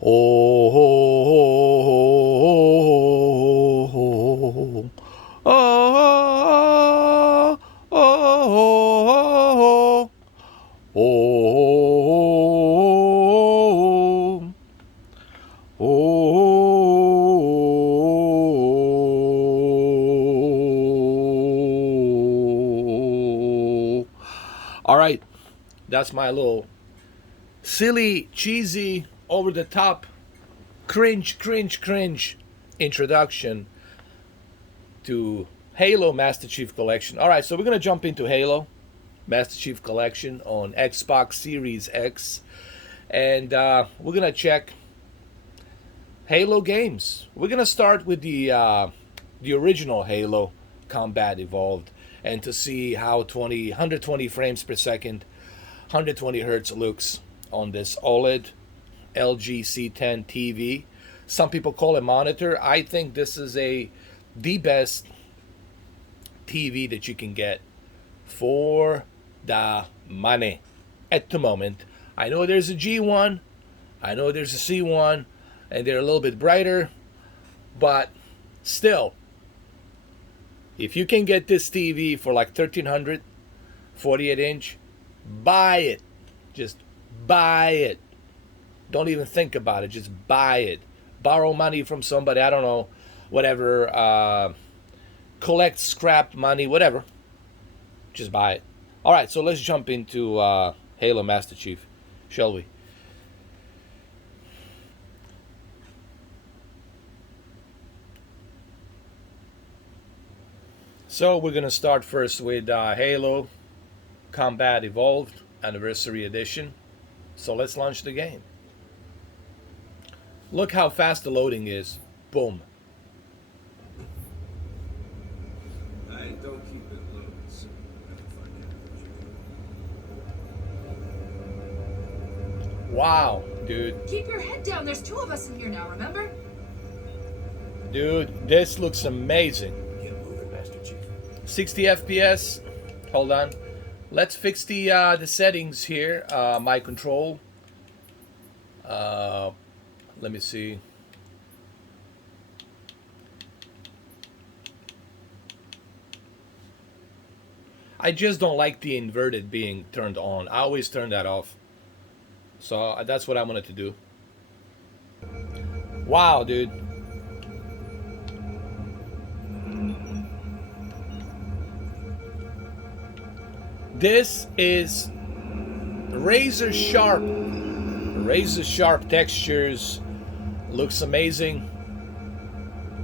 Oh, oh, oh, oh, oh, oh. All right, that's my little silly, cheesy, over the top, cringe introduction to Halo Master Chief Collection. All right, so we're gonna jump into Halo Master Chief Collection on Xbox Series X, and we're gonna check Halo games. We're gonna start with the original Halo Combat Evolved, and to see how 120 frames per second, 120 hertz looks on this OLED LG C10 TV. Some people call it monitor. I think this is the best TV that you can get for the money at the moment. I know there's a G1, I know there's a C1, and they're a little bit brighter, but still, if you can get this TV for like 1300, 48 inch, buy it. Just buy it. Don't even think about it. Just buy it. Borrow money from somebody. I don't know. Whatever. Collect scrap money. Whatever. Just buy it. All right. So let's jump into Halo Master Chief, shall we? So we're gonna start first with Halo Combat Evolved Anniversary Edition. So let's launch the game. Look how fast the loading is. Boom. I don't keep it low, so I can find it. Wow, dude. Keep your head down. There's two of us in here now, remember? Dude, this looks amazing. Get moving, Master Chief. 60 FPS. Hold on. Let's fix the settings here. My control. Let me see. I just don't like the inverted being turned on. I always turn that off. So that's what I wanted to do. Wow, dude. This is razor sharp textures. Looks amazing.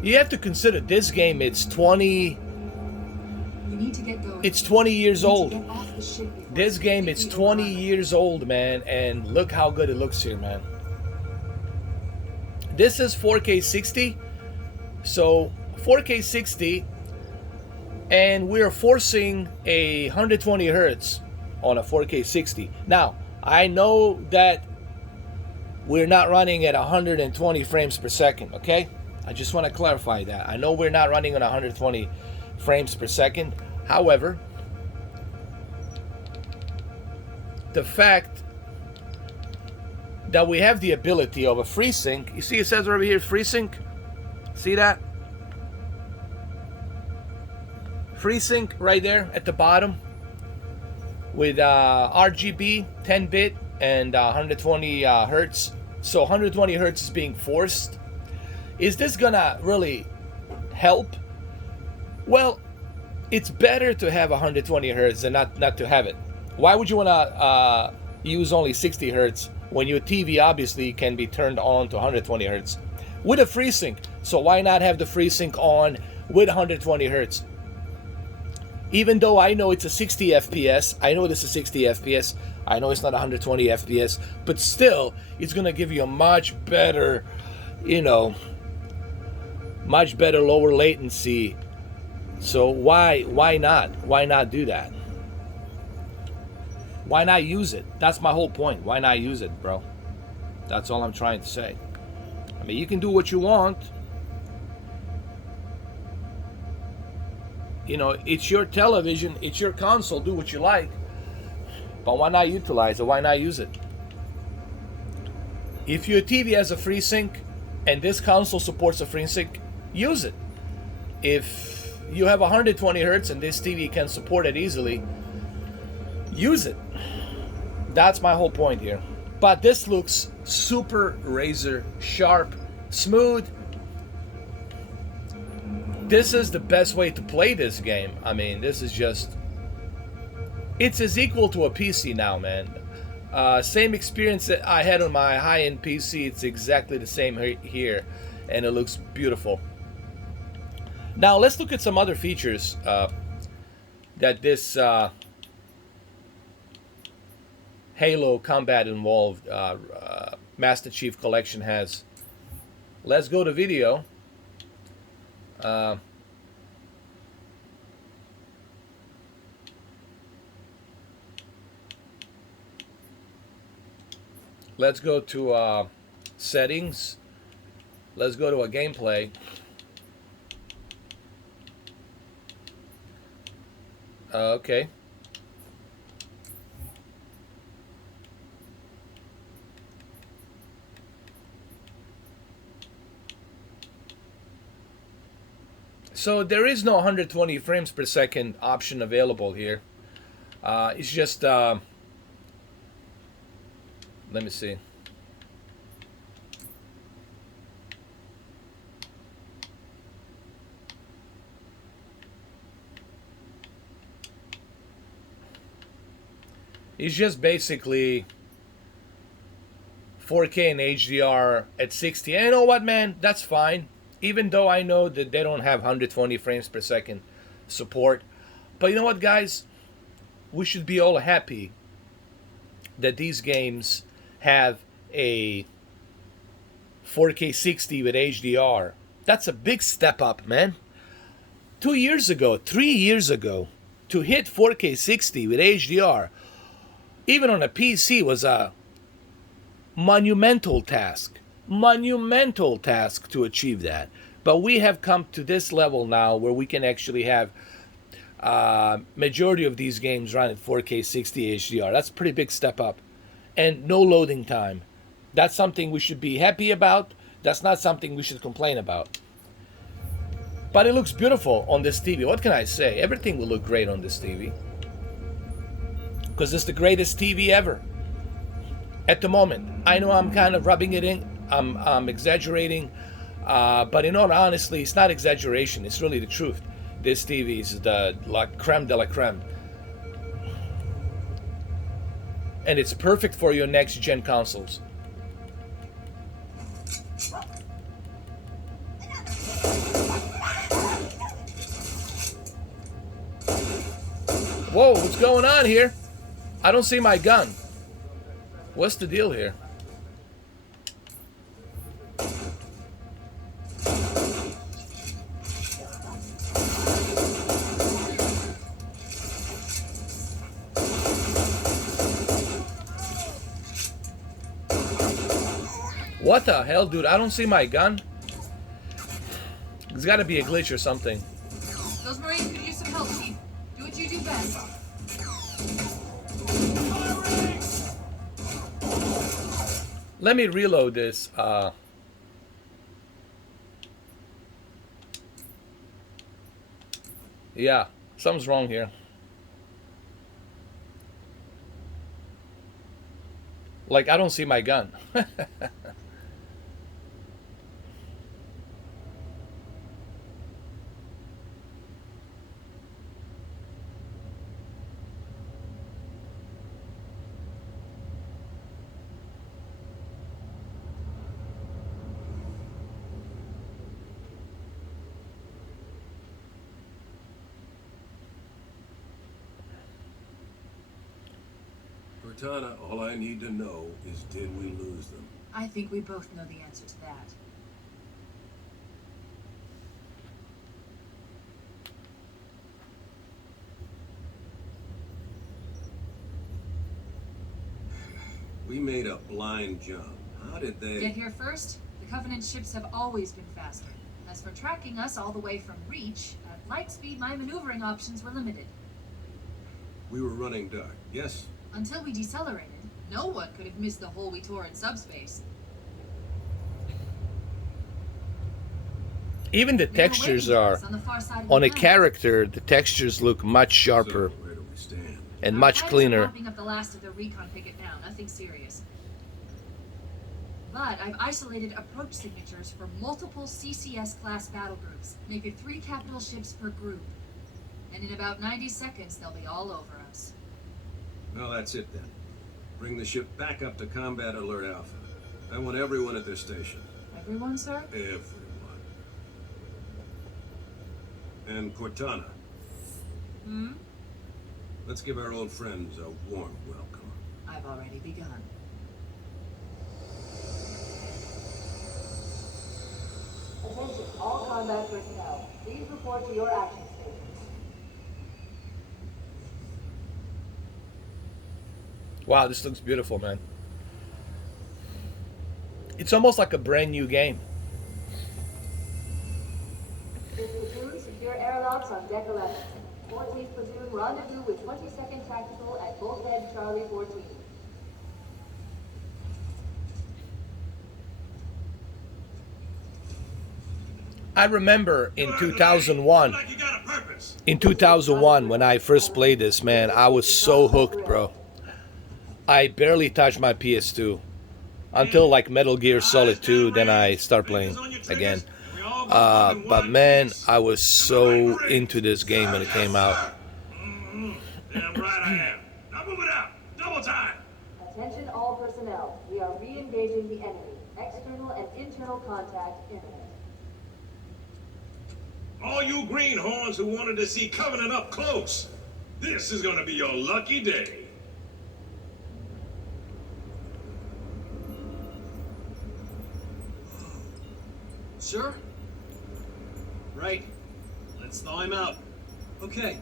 You have to consider this game, it's 20 You need to get going. it's 20 years You need to old. get off the ship before This game, it's it's 50 20 years old, man, and look how good it looks here, man. This is 4K 60, so 4K 60, and we're forcing a 120 hertz on a 4K 60. Now, I know that we're not running at 120 frames per second, okay? I just want to clarify that. I know we're not running on 120 frames per second. However, the fact that we have the ability of a FreeSync, you see it says over here FreeSync? See that? FreeSync right there at the bottom with RGB 10-bit and 120 hertz. So 120 hertz is being forced. Is this gonna really help? Well, it's better to have 120 hertz than not to have it. Why would you wanna use only 60 hertz when your TV obviously can be turned on to 120 hertz with a FreeSync? So why not have the FreeSync on with 120 hertz? Even though I know it's a 60 FPS, I know this is 60 FPS, I know it's not 120 FPS, but still, it's gonna give you a much better, much better lower latency. So why not? Why not do that? Why not use it? That's my whole point. Why not use it, bro? That's all I'm trying to say. I mean, you can do what you want. It's your television, it's your console, do what you like. But why not utilize it? Why not use it? If your TV has a FreeSync and this console supports a FreeSync, use it. If you have 120 hertz and this TV can support it easily, use it. That's my whole point here. But this looks super razor sharp, smooth. This is the best way to play this game. I mean, this is just... It's as equal to a PC now, man. Same experience that I had on my high-end PC. It's exactly the same here. And it looks beautiful. Now, let's look at some other features that this Halo Combat Involved Master Chief Collection has. Let's go to video. Let's go to settings. Let's go to a gameplay. Okay. So there is no 120 frames per second option available here. It's just, let me see. It's just basically 4K and HDR at 60. And you know what, man? That's fine. Even though I know that they don't have 120 frames per second support. But you know what, guys? We should be all happy that these games have a 4K 60 with HDR. That's a big step up, man. 2 years ago, 3 years ago, to hit 4K 60 with HDR, even on a PC, was a monumental task. Monumental task to achieve that. But we have come to this level now where we can actually have majority of these games run at 4K 60 HDR. That's a pretty big step up. And no loading time. That's something we should be happy about. That's not something we should complain about. But it looks beautiful on this TV. What can I say? Everything will look great on this TV. Because it's the greatest TV ever. At the moment. I know I'm kind of rubbing it in. I'm exaggerating. But in all honesty, it's not exaggeration. It's really the truth. This TV is the la creme de la creme. And it's perfect for your next gen consoles. Whoa, what's going on here? I don't see my gun. What's the deal here? What the hell, dude? I don't see my gun. There's got to be a glitch or something. Those Marines could use some help, Chief. Do what you do best. Let me reload this. Yeah, something's wrong here. Like, I don't see my gun. Cortana, all I need to know is, did we lose them? I think we both know the answer to that. We made a blind jump. How did they... Get here first? The Covenant ships have always been faster. As for tracking us all the way from Reach, at light speed my maneuvering options were limited. We were running dark, yes? Until we decelerated, no one could have missed the hole we tore in subspace. Even the We were textures waiting for are us on the far side of on the a planet. character. The textures look much So, sharper where do we stand? and Our much fighters are cleaner. mopping up the last of the recon picket now. Nothing serious. But I've isolated approach signatures for multiple CCS-class battle groups, making 3 capital ships per group. And in about 90 seconds, they'll be all over us. Well, that's it then. Bring the ship back up to Combat Alert Alpha. I want everyone at their station. Everyone, sir? Everyone. And Cortana, Hmm? let's give our old friends a warm welcome. I've already begun. Attention, all combat personnel. Please report to your action stations. Wow, this looks beautiful, man. It's almost like a brand new game. Fifth platoon, secure airlocks on deck 11. 14th platoon, rendezvous with 22nd Tactical at Bulkhead Charlie 14. I remember in 2001, when I first played this, man, I was so hooked, bro. I barely touched my PS2 until like Metal Gear Solid 2, then I start playing again. But man, I was so into this game when it came out. Damn right I am. Now move it up. Double time. Attention all personnel. We are re-engaging the enemy. External and internal contact imminent. All you greenhorns who wanted to see Covenant up close, this is gonna be your lucky day. Sir? Right. Let's thaw him out. Okay.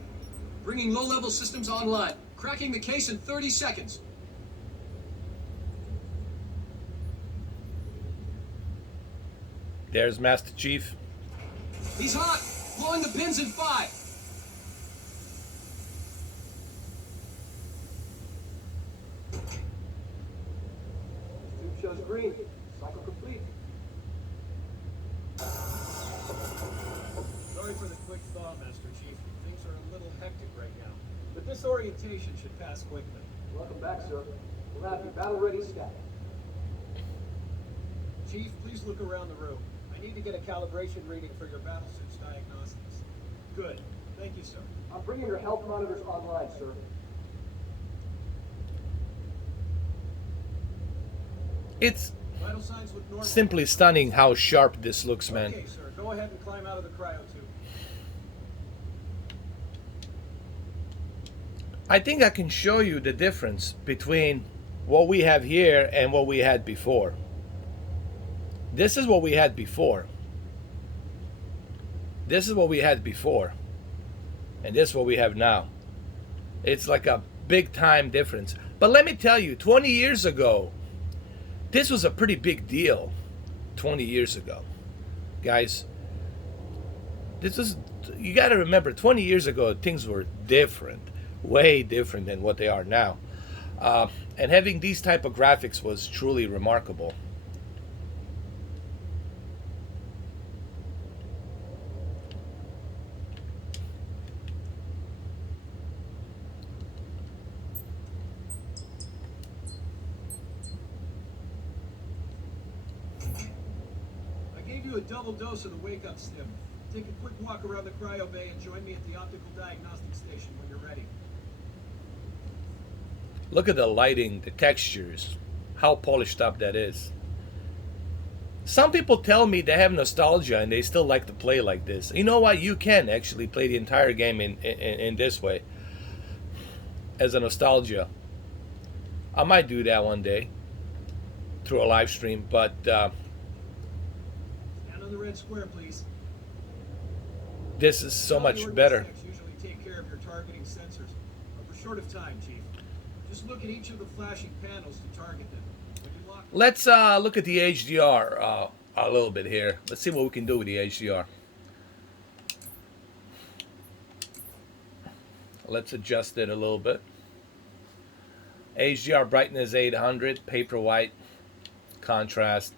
Bringing low-level systems online. Cracking the case in 30 seconds. There's Master Chief. He's hot! Blowing the pins in 5. Tube shows green. Cycle complete. Sorry for the quick thaw, Master Chief. Things are a little hectic right now. But this orientation should pass quickly. Welcome back, sir. We'll have you battle ready static. Chief, please look around the room. I need to get a calibration reading for your battlesuit's diagnostics. Good. Thank you, sir. I'm bringing your health monitors online, sir. It's Vital signs look normal. simply stunning how sharp this looks, man. Okay, sir. Go ahead and climb out of the cryo tube. I think I can show you the difference between what we have here and what we had before. This is what we had before. This is what we had before. And this is what we have now. It's like a big time difference. But let me tell you, 20 years ago, this was a pretty big deal. 20 years ago. Guys, this is, you got to remember, 20 years ago, things were different. Way different than what they are now. And having these type of graphics was truly remarkable. I gave you a double dose of the wake-up stim. Take a quick walk around the cryo bay and join me at the optical diagnostic station when you're ready. Look at the lighting, the textures, how polished up that is. Some people tell me they have nostalgia and they still like to play like this. You know what? You can actually play the entire game in this way. As a nostalgia. I might do that one day. Through a live stream. But Stand on the red square, please. this is so All the much orbital better. stacks usually take care of your targeting sensors, but we're short of time, Chief. Just look at each of the flashing panels to target them. When you lock Let's look at the HDR a little bit here. Let's see what we can do with the HDR. Let's adjust it a little bit. HDR brightness 800, paper white, contrast.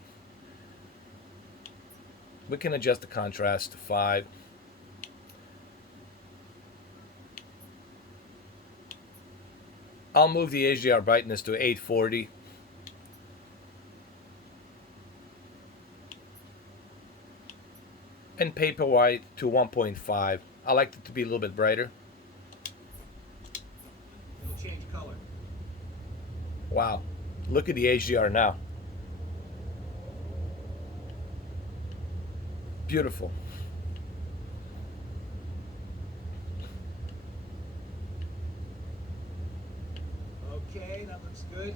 We can adjust the contrast to 5. I'll move the HDR brightness to 840. And paper white to 1.5. I like it to be a little bit brighter. It'll change color. Wow. Look at the HDR now. Beautiful. Okay, that looks good.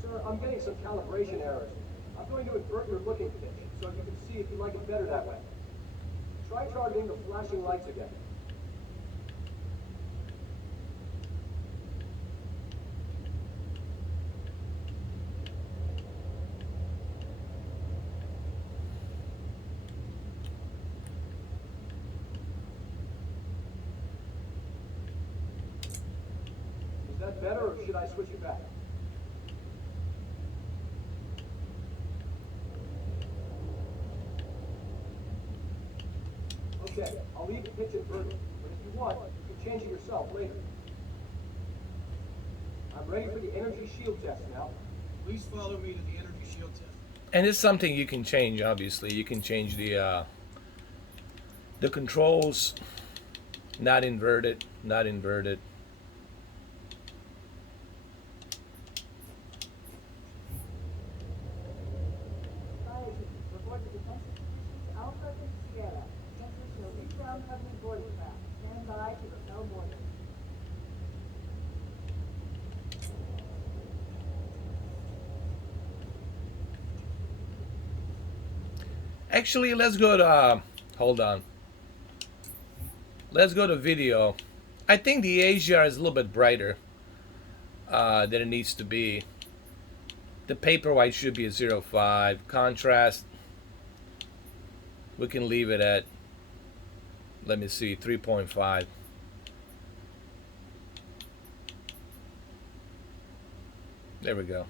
Sir, I'm getting some calibration errors. I'm going to invert your looking pitch, so you can see if you like it better that way. Try targeting the flashing lights again. Is that better, or should I switch it back? Okay, I'll leave the pitch inverted, but if you want, you can change it yourself later. I'm ready for the energy shield test now. Please follow me to the energy shield test. And it's something you can change, obviously. You can change the controls. Not inverted, not inverted. Report to defensive positions Alpha and Sierra. Transmission eastbound heavily boarding craft. Stand by to repel boarding. Actually, let's go to, hold on. Let's go to video. I think the HDR is a little bit brighter than it needs to be. The paper white should be a 0.5. Contrast, we can leave it at, let me see, 3.5. There we go.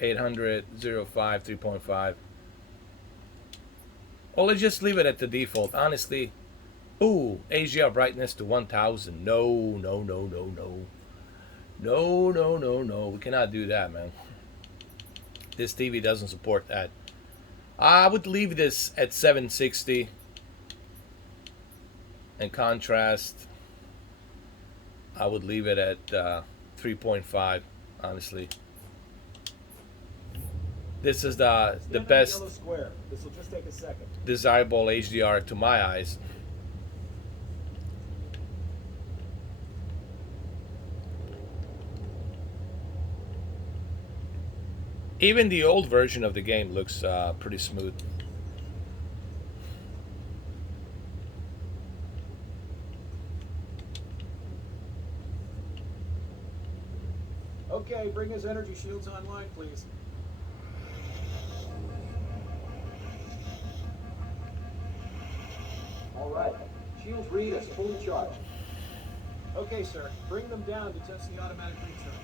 800, 0.5, 3.5. Or let's just leave it at the default. Honestly, ooh, HDR brightness to 1000. No, no, no, no, no. No, no, no, no. We cannot do that, man. This TV doesn't support that. I would leave this at 760. And contrast, I would leave it at 3.5, honestly. This is the best Yellow square. This will just take a second. desirable HDR to my eyes. Even the old version of the game looks pretty smooth. Okay, bring his energy shields online, please. All right. Shields read as fully charged. Okay, sir. Bring them down to test the automatic recharge.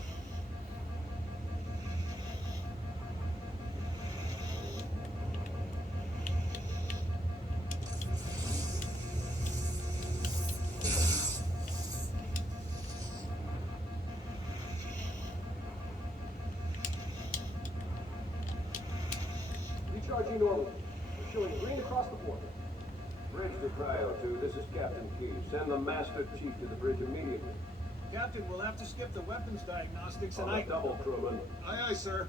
Recharging normally. We're showing green across the board. Bridge to Cryo 2, this is Captain Key. Send the Master Chief to the bridge immediately. Captain, we'll have to skip the weapons diagnostics On and the double, crewman. Aye, aye, sir.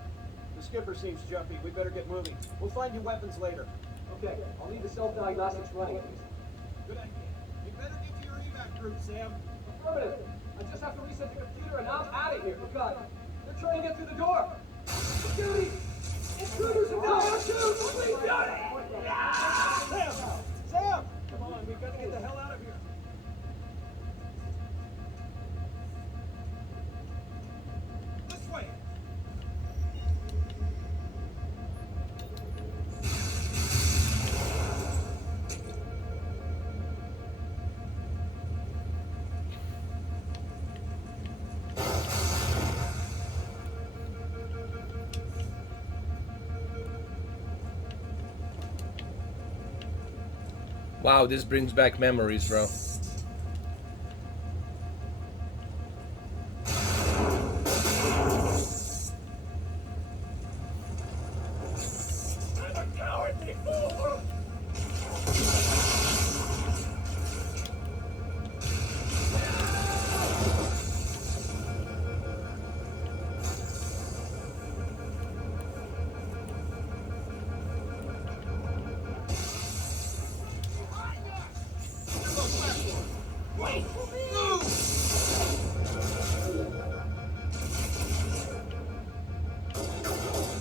The skipper seems jumpy. We better get moving. We'll find you weapons later. Okay, I'll leave the self-diagnostics running, please. Good idea. You better get to your evac group, Sam. Affirmative. I just have to reset the computer and I'm out of here. For God, they're trying to get through the door. Security! Intruders are down! Shoot! Please, Sam! Sam! Come on, we've got to get the hell out of here. This way! Wow, this brings back memories, bro.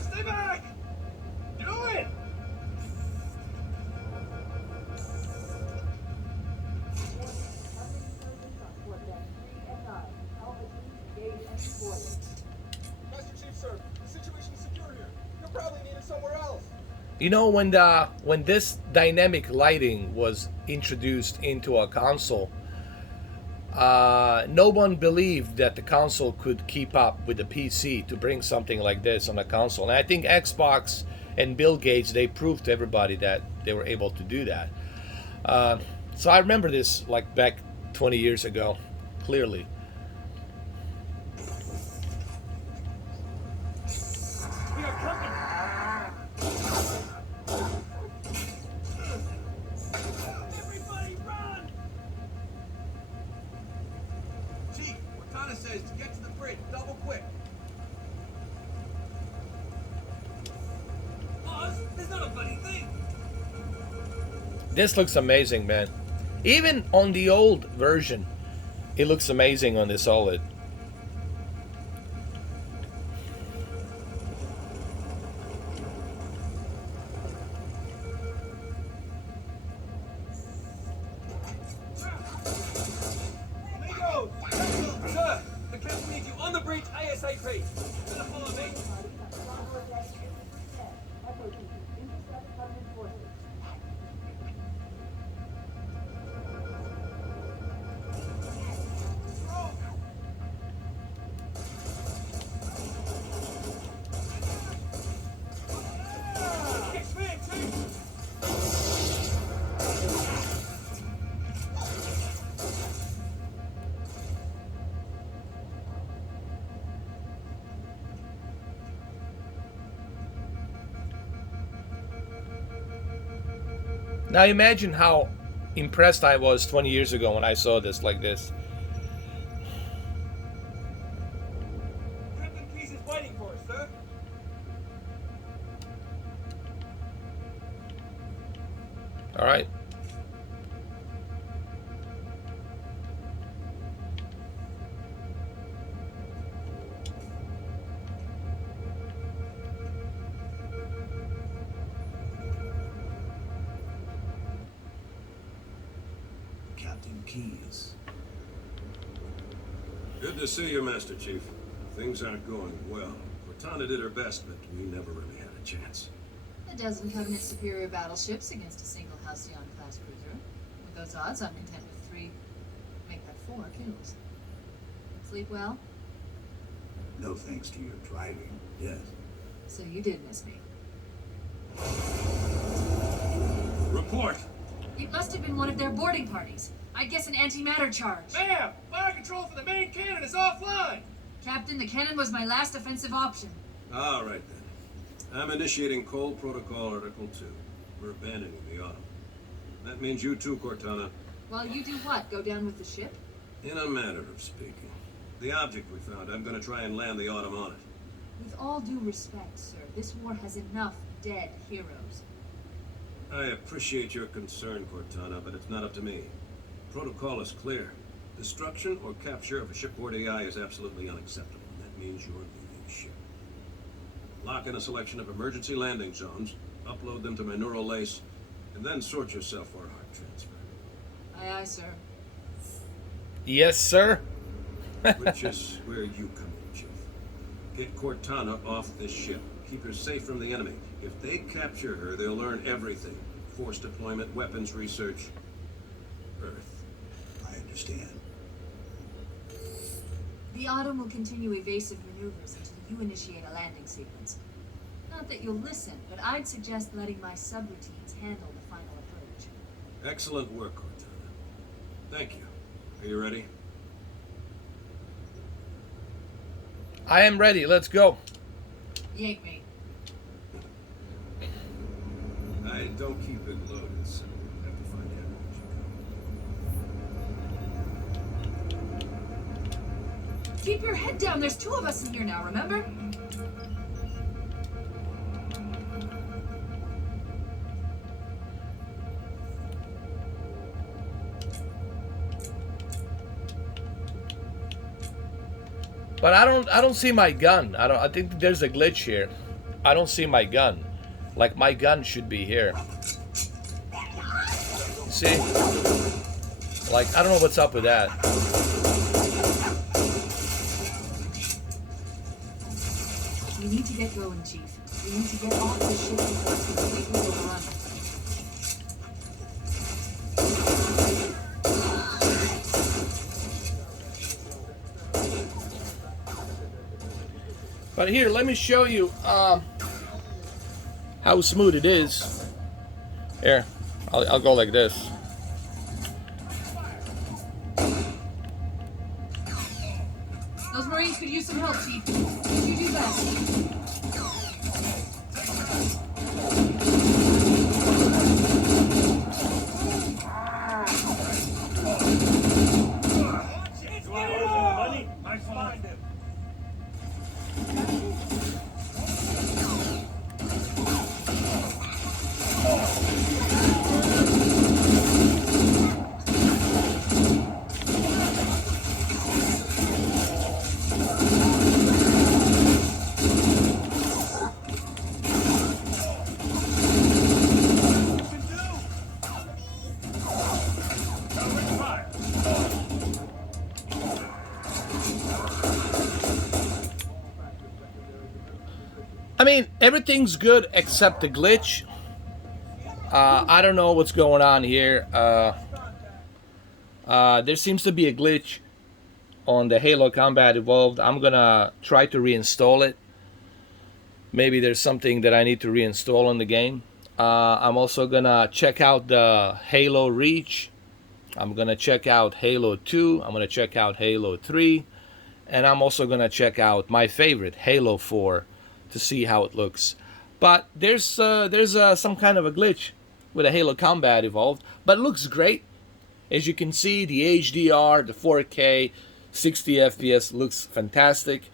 Stay back! Do it! Master Chief, sir, the situation is secure here. You're probably needed somewhere else. You know, when this dynamic lighting was introduced into a console, no one believed that the console could keep up with the PC to bring something like this on a console. And I think Xbox and Bill Gates, they proved to everybody that they were able to do that. So I remember this like back 20 years ago, clearly. We are company. Everybody run! Chief, Cortana says to get to the bridge, double quick. Oz, there's not a bloody thing. This looks amazing, man. Even on the old version, it looks amazing on this OLED. Amigos! Sir, the captain needs you on the bridge ASAP. Better follow me. Catch me, Chief! Now imagine how impressed I was 20 years ago when I saw this like this. Captain Keyes is waiting for us, sir. All right. Captain Keyes. Good to see you, Master Chief. Things aren't going well. Cortana did her best, but we never really had a chance. A dozen Covenant superior battleships against a single Halcyon-class cruiser. With those odds, I'm content with 3, make that 4 kills. Sleep well? No thanks to your driving, yes. So you did miss me. Report! It must have been one of their boarding parties. I guess an antimatter charge. Ma'am, fire control for the main cannon is offline. Captain, the cannon was my last offensive option. All right, then. I'm initiating Cole Protocol Article 2. We're abandoning the Autumn. That means you too, Cortana. While you do what? Go down with the ship? In a manner of speaking. The object we found, I'm gonna try and land the Autumn on it. With all due respect, sir, this war has enough dead heroes. I appreciate your concern, Cortana, but it's not up to me. Protocol is clear. Destruction or capture of a shipboard AI is absolutely unacceptable. That means you're leaving the ship. Lock in a selection of emergency landing zones, upload them to my neural lace, and then sort yourself for a heart transfer. Aye, aye, sir. Yes, sir. Which is where you come in, Chief. Get Cortana off this ship. Keep her safe from the enemy. If they capture her, they'll learn everything. Force deployment, weapons research, Earth. I understand. The Autumn will continue evasive maneuvers until you initiate a landing sequence. Not that you'll listen, but I'd suggest letting my subroutines handle the final approach. Excellent work, Cortana. Thank you. Are you ready? I am ready. Let's go. Yank me. I don't keep it loaded, so we'll have to find out what you Keep your head down. There's two of us in here now, remember? But I don't see my gun. I think there's a glitch here. I don't see my gun. Like my gun should be here. See? Like I don't know what's up with that. We need to get going, Chief. We need to get off the ship before it's completely overrun. But here, let me show you how smooth it is. Here, I'll go like this. Those Marines could use some help, Chief. You do best. I mean, everything's good except the glitch. I don't know what's going on here. There seems to be a glitch on the Halo Combat Evolved. I'm gonna try to reinstall it. Maybe there's something that I need to reinstall in the game. I'm also gonna check out the Halo Reach. I'm gonna check out Halo 2. I'm gonna check out Halo 3. And I'm also gonna check out my favorite, Halo 4, to see how it looks. But there's some kind of a glitch with a Halo Combat Evolved, but it looks great. As you can see, the HDR, the 4K, 60 FPS looks fantastic.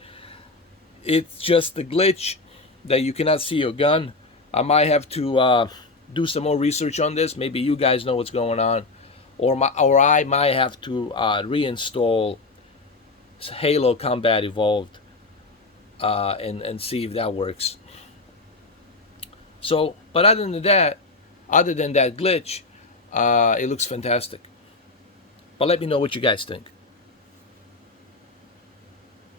It's just the glitch that you cannot see your gun. I might have to do some more research on this. Maybe you guys know what's going on, or I might have to reinstall Halo Combat Evolved and see if that works. So, but other than that glitch, it looks fantastic. But let me know what you guys think.